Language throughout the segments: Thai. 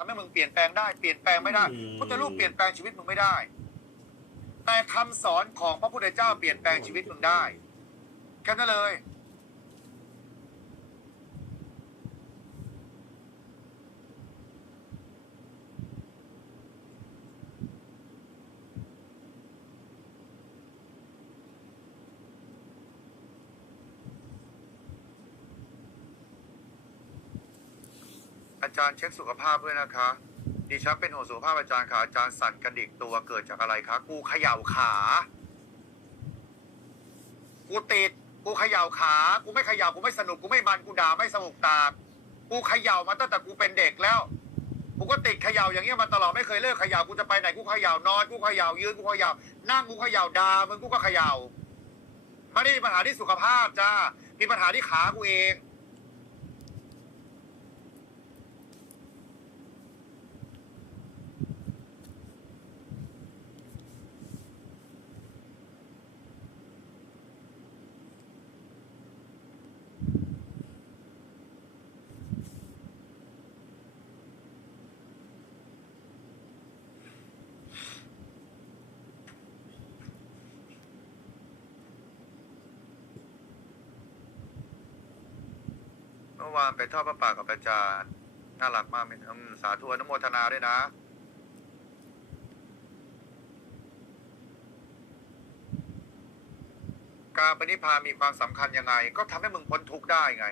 ทำให้มึงเปลี่ยนแปลงได้เปลี่ยนแปลงไม่ได้อืมพุทธรูปเปลี่ยนแปลงชีวิตมึงไม่ได้ แต่คำสอนของพระพุทธเจ้าเปลี่ยนแปลงชีวิตมึงได้แค่นั้นเลย อาจารย์เช็คสุขภาพด้วยนะคะ ดิฉันเป็นห่วงสุขภาพอาจารย์ค่ะอาจารย์สั่นกระดิกตัวเกิดจากอะไรคะกูเขย่าขา กูติด กูเขย่าขา กูไม่เขย่ากูไม่สนุกกูไม่มันกูด่าไม่สนุกตากูเขย่ามาตั้งแต่กูเป็นเด็กแล้วกูก็ติดเขย่าอย่างเงี้ยมาตลอดไม่เคยเลิกเขย่ากูจะไปไหนกูเขย่านอนกูเขย่ายืนกูเขย่านั่งกูเขย่าด่ามึงกูก็เขย่าไม่ได้มีปัญหาที่สุขภาพจ้ามีปัญหาที่ขากูเอง มื่อวานไปทอดพระป่ากับอาจารย์น่ารักมากเลยอืมสาธุอนุโมทนาด้วยนะการปฏิพานมีความสำคัญยังไง ก็ทำให้มึงพ้นทุกข์ได้ไง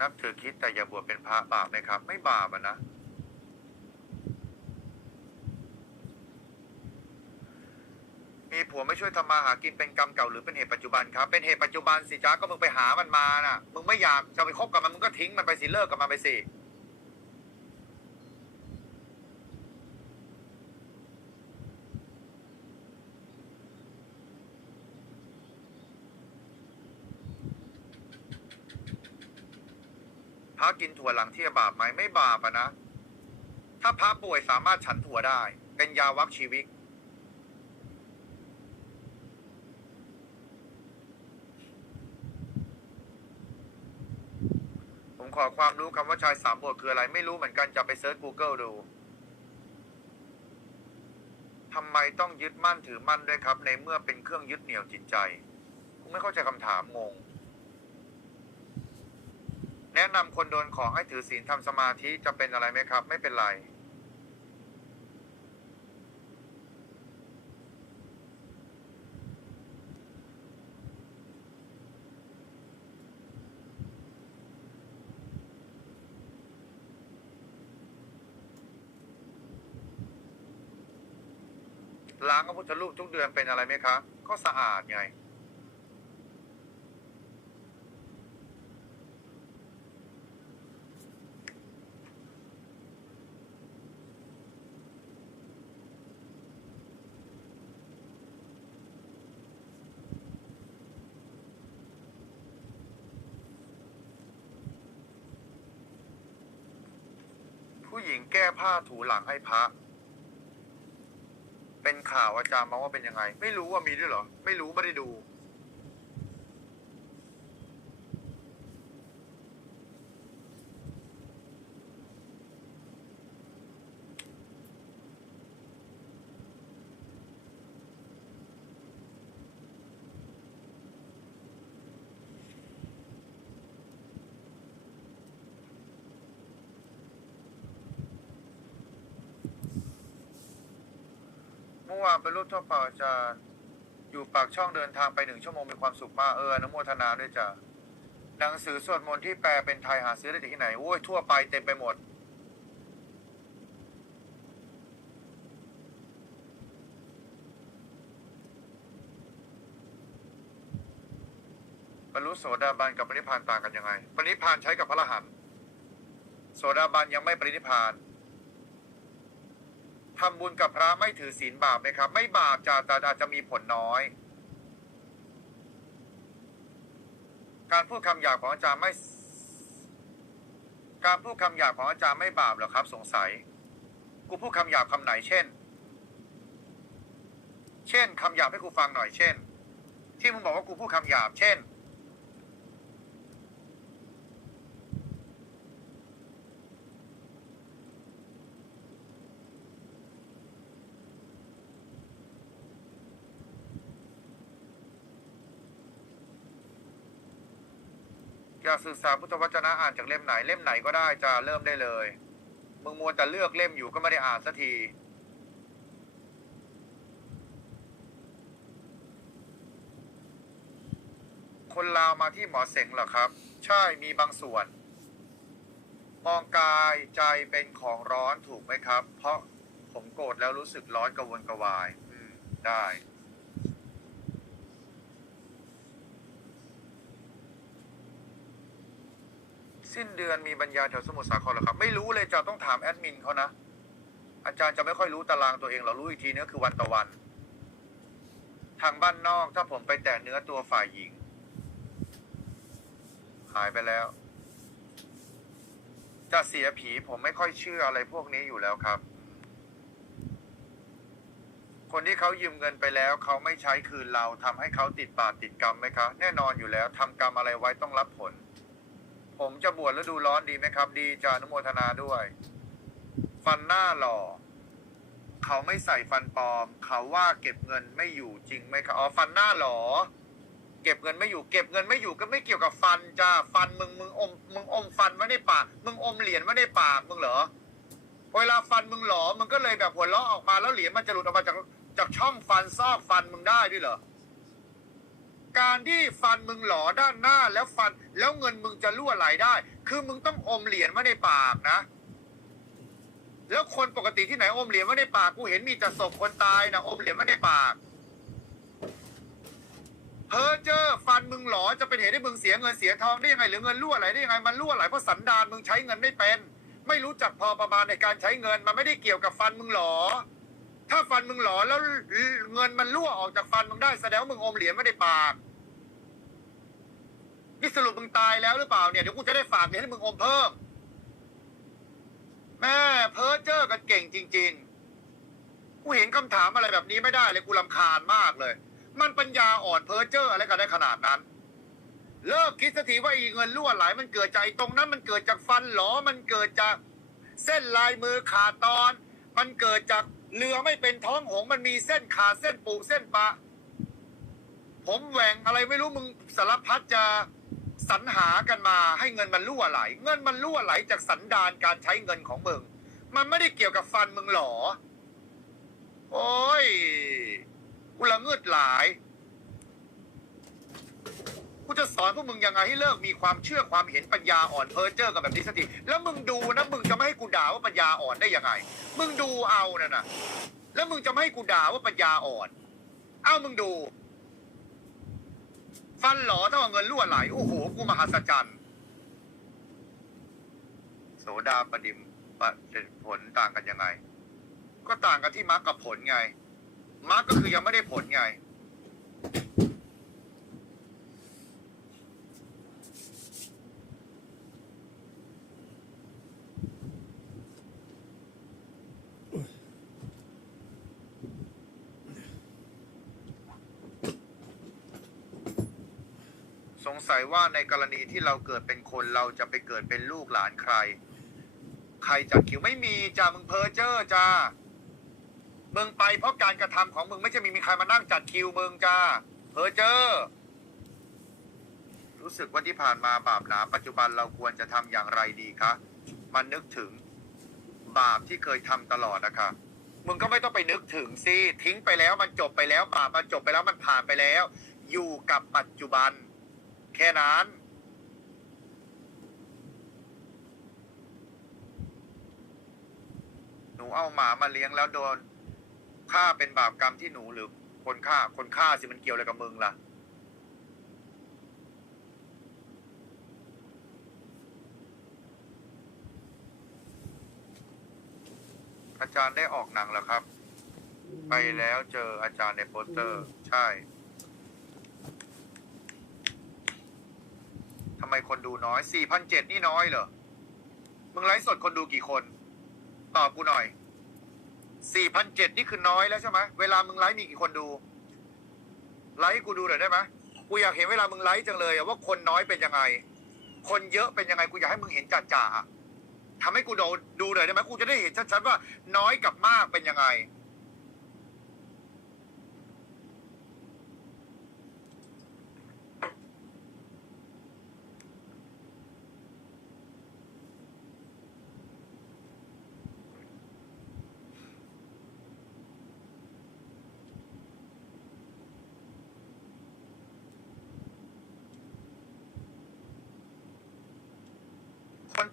นับถือคิดแต่อย่าบวชเป็นพระบาปไหมครับ ไม่บาปนะ มีผัวไม่ช่วยทำมาหากินเป็นกรรมเก่าหรือเป็นเหตุปัจจุบันครับ เป็นเหตุปัจจุบันสิจ้าก็มึงไปหามันมาน่ะ มึงไม่อยากจะไปคบกับมันมึงก็ทิ้งมันไปสิเลิกกับมันไปสิพระกินถั่วหลังเที่ยบาปไหมไม่บาปอะนะ ถ้าพระป่วยสามารถฉันถั่วได้ เป็นยาวักชีวิต ขอความรู้คำว่าชายสามบทคืออะไร ไม่รู้เหมือนกันจะไปเซิร์ช Google ดูทำไมต้องยึดมั่นถือมั่นด้วยครับ ในเมื่อเป็นเครื่องยึดเหนี่ยวจิตใจไม่เข้าใจคำถามงง แนะนำคนโดนของให้ถือศีลทำสมาธิจะเป็นอะไรไหมครับ ไม่เป็นไร ล้างพระพุทธรูปทุกเดือนเป็นอะไรไหมคะ ก็สะอาดไง ผู้หญิงแก้ผ้าถูหลังให้พระ ข่าวอาจารย์มองว่าเป็นยังไง ไม่รู้ว่ามีด้วยเหรอ ไม่รู้ไม่ได้ดู มื่อวานเป็นรูปทอดเปล่าอาจารย์อยู่ปากช่องเดินทางไปหนึ่งชั่วโมงมีความสุขมากเอออนุโมทนาด้วยจ้ะหนังสือสวดมนต์ที่แปลเป็นไทยหาซื้อได้ที่ไหนโอ้ยทั่วไปเต็มไปหมด บรรลุโสดาบันกับปรินิพานต่างกันยังไง ปรินิพานใช้กับพระรหันต์โสดาบันยังไม่ปรินิพพาน ทำบุญกับพระไม่ถือศีลบาปไหมครับ ไม่บาปจะแต่อาจจะมีผลน้อย การพูดคำหยาบของอาจารย์ไม่ การพูดคำหยาบของอาจารย์ไม่บาปเหรอครับ สงสัย กูพูดคำหยาบคำไหนเช่น เช่นคำหยาบให้กูฟังหน่อยเช่น ที่มึงบอกว่ากูพูดคำหยาบ เช่น อยากศึกษาพุทธวจนะอ่านจากเล่มไหนเล่มไหนก็ได้จะเริ่มได้เลย มึงมัวแต่เลือกเล่มอยู่ก็ไม่ได้อ่านสักทีคนลาวมาที่หมอเสงเหรอครับ ใช่มีบางส่วน มองกายใจเป็นของร้อนถูกไหมครับ เพราะผมโกรธแล้วรู้สึกร้อนกระวนกระวาย อืม ได้ สิ้นเดือนมีบรรยายแถวสมุทรสาครเหรอครับ ไม่รู้เลยจะต้องถามแอดมินเขานะ อาจารย์จะไม่ค่อยรู้ตารางตัวเองเรารู้อีกทีนึงคือวันต่อวัน ทางบ้านนอกถ้าผมไปแตะเนื้อตัวฝ่ายหญิง หายไปแล้ว จะเสียผีผมไม่ค่อยเชื่ออะไรพวกนี้อยู่แล้วครับ คนที่เขายืมเงินไปแล้วเขาไม่ใช้คืนเราทำให้เขาติดบาปติดกรรมไหมครับแน่นอนอยู่แล้วทำกรรมอะไรไว้ต้องรับผล ผมจะบวชฤดูร้อนดีไหมครับ ดีจานุโมทนาด้วย ฟันหน้าหล่อ เขาไม่ใส่ฟันปลอม เขาว่าเก็บเงินไม่อยู่จริงไหมครับอ๋อฟันหน้าหล่อเก็บเงินไม่อยู่เก็บเงินไม่อยู่ก็ไม่เกี่ยวกับฟันจ้าฟันมึงมึงอมมึงอมฟันไว้ในปากมึงอมเหรียญไว้ในปากมึงเหรอเวลาฟันมึงหลอมึงก็เลยแบบหัวเราะออกมาแล้วเหรียญมันจะหลุดออกมาจากจากช่องฟันซอกฟันมึงได้ด้วยเหรอ การที่ฟันมึงหลอด้านหน้าแล้วฟันแล้วเงินมึงจะรั่วไหลได้ คือมึงต้องอมเหรียญไว้ในปากนะ แล้วคนปกติที่ไหนอมเหรียญไว้ในปากกูเห็นมีแต่ศพคนตายนะอมเหรียญไว้ในปากเพอเจอฟันมึงหลอจะเป็นเหตุให้มึงเสียเงินเสียทองได้ยังไงหรือเงินรั่วไหลได้ยังไงมันรั่วไหลเพราะสันดานมึงใช้เงินไม่เป็น ไม่รู้จักพอประมาณในการใช้เงินมันไม่ได้เกี่ยวกับฟันมึงหลอถ้าฟันมึงหลอแล้วเงินมันรั่วออกจากฟันมึงได้แสดงว่ามึงอมเหรียญไม่ได้ปาก นี่สรุปมึงตายแล้วหรือเปล่าเนี่ยเดี๋ยวกูจะได้ฝากเหรียให้มึงอมเพิ่ม แม่เพ้อเจ้อกันเก่งจริง ๆ กูเห็นคำถามอะไรแบบนี้ไม่ได้เลยกูลำคาญมากเลย มันปัญญาอ่อนเพ้อเจ้ออะไรกันได้ขนาดนั้น เลิกคิดสักทีว่าอีเงินรั่วไหลมันเกิดจากตรงนั้นมันเกิดจากฟันหลอมันเกิดจากเส้นลายมือขาดตอน มันเกิดจากเรือไม่เป็นท้องหงมันมีเส้นขาดเส้นปูเส้นปะ ผมแหว่งอะไรไม่รู้มึงสารพัดจะ สรรหากันมาให้เงินมันรั่วไหล เงินมันรั่วไหลจากสันดานการใช้เงินของมึง มันไม่ได้เกี่ยวกับฟันมึงหรอ โอ้ยกูละเงืดหลายกูจะสอนพวกมึงยังไงให้เลิกมีความเชื่อความเห็นปัญญาอ่อนเพ้อเจ้อกันแบบนี้สักทีแล้วมึงดูนะมึงจะไม่ให้กูด่าว่าปัญญาอ่อนได้ยังไง มึงดูเอาน่ะนะแล้วมึงจะไม่ให้กูด่าว่าปัญญาอ่อน เอามึงดู ฟันหลอเท่ากับเงินรั่วไหล โอ้โห กูมหัศจรรย์ โสดาปดิมปะผลต่างกันยังไง ก็ต่างกันที่มรรคกับผลไงมรรคก็คือยังไม่ได้ผลไง สงสัยว่าในกรณีที่เราเกิดเป็นคนเราจะไปเกิดเป็นลูกหลานใคร ใครจัดคิวไม่มีจ้ามึงเพอเจอร์จ้ามึงไปเพราะการกระทำของมึงไม่ใช่มีมีใครมานั่งจัดคิวมึงจ้าเพอเจอร์รู้สึกว่าที่ผ่านมาบาปหนา ปัจจุบันเราควรจะทำอย่างไรดีคะมันนึกถึงบาปที่เคยทำตลอดนะคะมึงก็ไม่ต้องไปนึกถึงสิทิ้งไปแล้วมันจบไปแล้วบาปมันจบไปแล้วมันผ่านไปแล้ว อยู่กับปัจจุบัน แค่นั้น หนูเอาหมามาเลี้ยงแล้วโดนฆ่าเป็นบาปกรรมที่หนูหรือคนฆ่า คนฆ่าสิมันเกี่ยวอะไรกับมึงล่ะ อาจารย์ได้ออกหนังแล้วครับ ไปแล้วเจออาจารย์ในโปสเตอร์ ใช่ ทำไม คนดูน้อย4,700นี่น้อยเหรอ มึงไลฟ์สดคนดูกี่คน ตอบกูหน่อย4,700นี่คือน้อยแล้วใช่ไหมเวลามึงไลฟ์มีกี่คนดู ไลฟ์กูดูหน่อยได้ไหมกูอยากเห็นเวลามึงไลฟ์จังเลยอะว่าคนน้อยเป็นยังไง คนเยอะเป็นยังไงกูอยากให้มึงเห็นจ่าจ่าทำให้กูดูดูหน่อยได้ไหมกูจะได้เห็นชัดๆว่าน้อยกับมากเป็นยังไง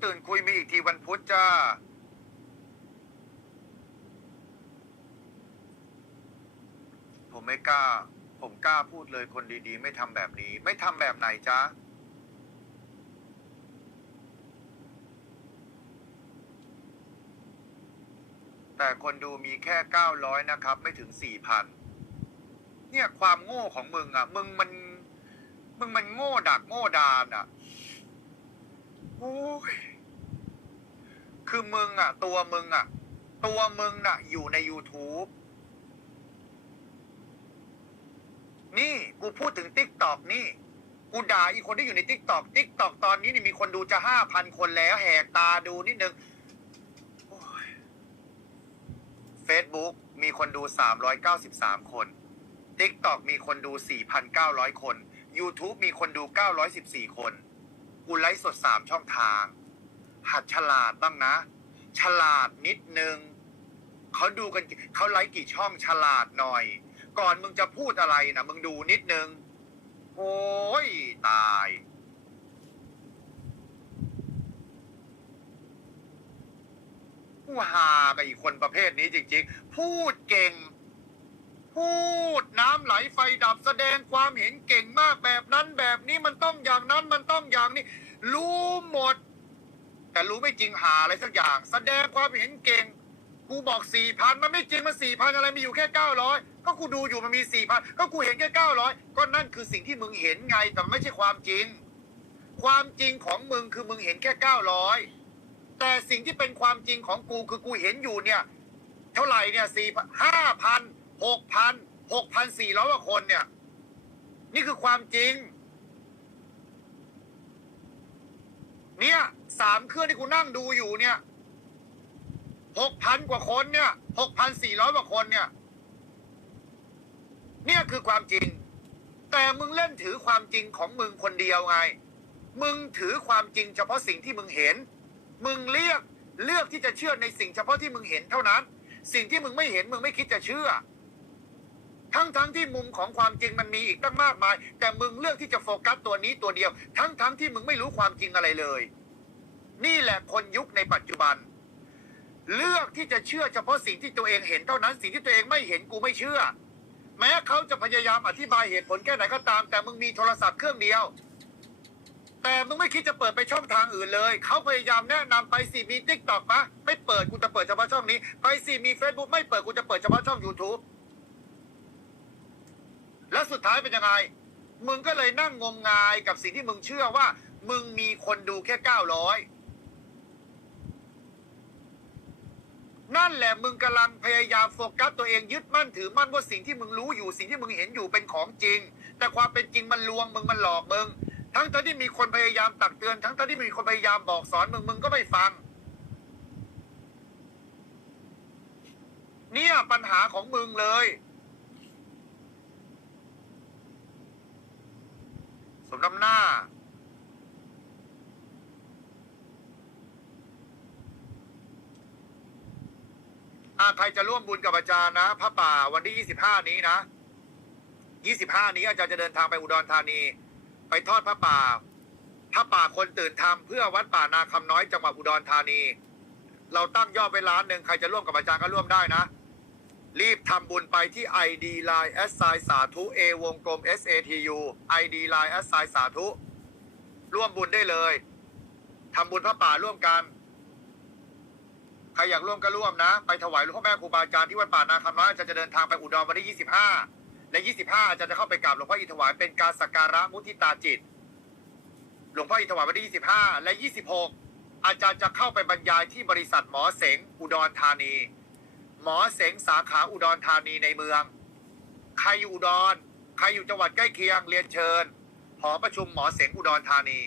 ตื่นคุยมีอีกทีวันพุธจ้า ผมไม่กล้า ผมกล้าพูดเลยคนดีๆ ไม่ทำแบบนี้ ไม่ทำแบบไหนจ๊ะแต่คนดูมีแค่เก้าร้อยนะครับ ไม่ถึงสี่พันเนี่ยความโง่ของมึงอะ มึงมัน มึงมันโง่ดักโง่ดานอะ โอ้ยคือมึงอะ ตัวมึงอะ ตัวมึงน่ะ อยู่ใน YouTube นี่กูพูดถึง t ิ k t o k นี่ กูด่าอีคนที่อยู่ใน t ิ k t o k t ิ k t o k ตอนนี้นี่มีคนดูจะห้าพันคนแล้วแหกตาดูนิดนึงโอ้ย Facebook มีคนดู 393 คน TikTok มีคนดู 4,900 คน YouTube มีคนดู 914 คน กูไลฟ์สดสามช่องทาง หัดฉลาดบ้างนะ ฉลาดนิดนึงเขาดูกันเขาไลฟ์กี่ช่องฉลาดหน่อย ก่อนมึงจะพูดอะไรนะมึงดูนิดนึง โอ้ยตาย ผู้หากับอีกคนประเภทนี้จริงๆ พูดเก่ง พูดน้ำไหลไฟดับแสดงความเห็น มันต้องอย่างนั้นมันต้องอย่างนี้ รู้หมด แต่รู้ไม่จริงหาอะไรสักอย่าง แสดงความเห็นเก่งกูบอกสี่พันมันไม่จริงมันสี่พันอะไรมีอยู่แค่เก้าร้อยก็กูดูอยู่มันมีสี่พันก็กูเห็นแค่เก้าร้อยก็นั่นคือสิ่งที่มึงเห็นไงแต่ไม่ใช่ความจริง ความจริงของมึงคือมึงเห็นแค่เก้าร้อยแต่สิ่งที่เป็นความจริงของกูคือกูเห็นอยู่เนี่ย เท่าไหร่เนี่ยสี่ห้าพันหกพันหกพันสี่ร้อยกว่าคนเนี่ย นี่คือความจริง เนี่ยสามเครื่องที่กูนั่งดูอยู่เนี่ยหกพันกว่าคนเนี่ยหกพันสี่ร้อยกว่าคนเนี่ย เนี่ยคือความจริง แต่มึงเล่นถือความจริงของมึงคนเดียวไง มึงถือความจริงเฉพาะสิ่งที่มึงเห็น มึงเลือกเลือกที่จะเชื่อในสิ่งเฉพาะที่มึงเห็นเท่านั้น สิ่งที่มึงไม่เห็นมึงไม่คิดจะเชื่อ ทั้งทั้งที่มุมของความจริงมันมีอีกตั้งมากมาย แต่มึงเลือกที่จะโฟกัสตัวนี้ตัวเดียว ทั้งทั้งที่มึงไม่รู้ความจริงอะไรเลย นี่แหละคนยุคในปัจจุบัน เลือกที่จะเชื่อเฉพาะสิ่งที่ตัวเองเห็นเท่านั้น สิ่งที่ตัวเองไม่เห็นกูไม่เชื่อ แม้เขาจะพยายามอธิบายเหตุผลแค่ไหนก็ตาม แต่มึงมีโทรศัพท์เครื่องเดียวแต่มึงไม่คิดจะเปิดไปช่องทางอื่นเลย เขาพยายามแนะนำไปสิมีทิกตอกปะไม่เปิดกูจะเปิดเฉพาะช่องนี้ ไปสิมี Facebook ไม่เปิดกูจะเปิดเฉพาะช่อง YouTube แล้วสุดท้ายเป็นยังไง มึงก็เลยนั่งงมงายกับสิ่งที่มึงเชื่อว่า มึงมีคนดูแค่เก้าร้อยนั่นแหละมึงกำลังพยายามโฟกัสตัวเองยึดมั่นถือมั่นว่าสิ่งที่มึงรู้อยู่สิ่งที่มึงเห็นอยู่เป็นของจริง แต่ความเป็นจริงมันลวงมึงมันหลอกมึง ทั้งที่มีคนพยายามตักเตือน ทั้งที่มีคนพยายามบอกสอนมึงมึงก็ไม่ฟัง เนี่ยปัญหาของมึงเลย มน้ำหน้า อาใครจะร่วมบุญกับอาจารย์นะพระป่าวันที่25นี้นะ25นี้อาจารย์จะเดินทางไปอุดรธานี ไปทอดพระป่าพระป่าคนตื่นธรรมเพื่อวัดป่านาคำน้อยจังหวัดอุดรธานี เราตั้งยอดไปล้านหนึ่งใครจะร่วมกับอาจารย์ก็ร่วมได้นะ รีบทำบุญไปที่ ID Line แอสไซสาธุ A วงกลม SATU ID Line แอสไซสาธุ ร่วมบุญได้เลยทำบุญพระป่าร่วมกัน ใครอยากร่วมก็ร่วมนะ ไปถวายหลวงพ่อแม่ครูบาอาจารย์ที่วัดป่านาคำน้อยอาจารย์จะเดินทางไปอุดรวันที่ 25 และ 25 อาจารย์จะเข้าไปกราบหลวงพ่ออินทวายเป็นการสักการะมุทิตาจิต หลวงพ่ออินทวายวันที่ 25 และ 26 อาจารย์จะเข้าไปบรรยายที่บริษัทหมอเสงอุดรธานี หมอเสงสาขาอุดรธานีในเมือง ใครอยู่อุดร ใครอยู่จังหวัดใกล้เคียง เรียนเชิญ หอประชุมหมอเสงอุดรธานี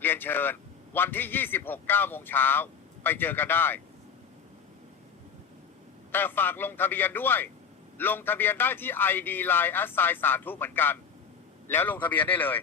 เรียนเชิญ วันที่ 26 9โมงเช้าไปเจอกันได้ แต่ฝากลงทะเบียนด้วย ลงทะเบียนได้ที่ ID Line แอสไซสาธุเหมือนกัน แล้วลงทะเบียนได้เลย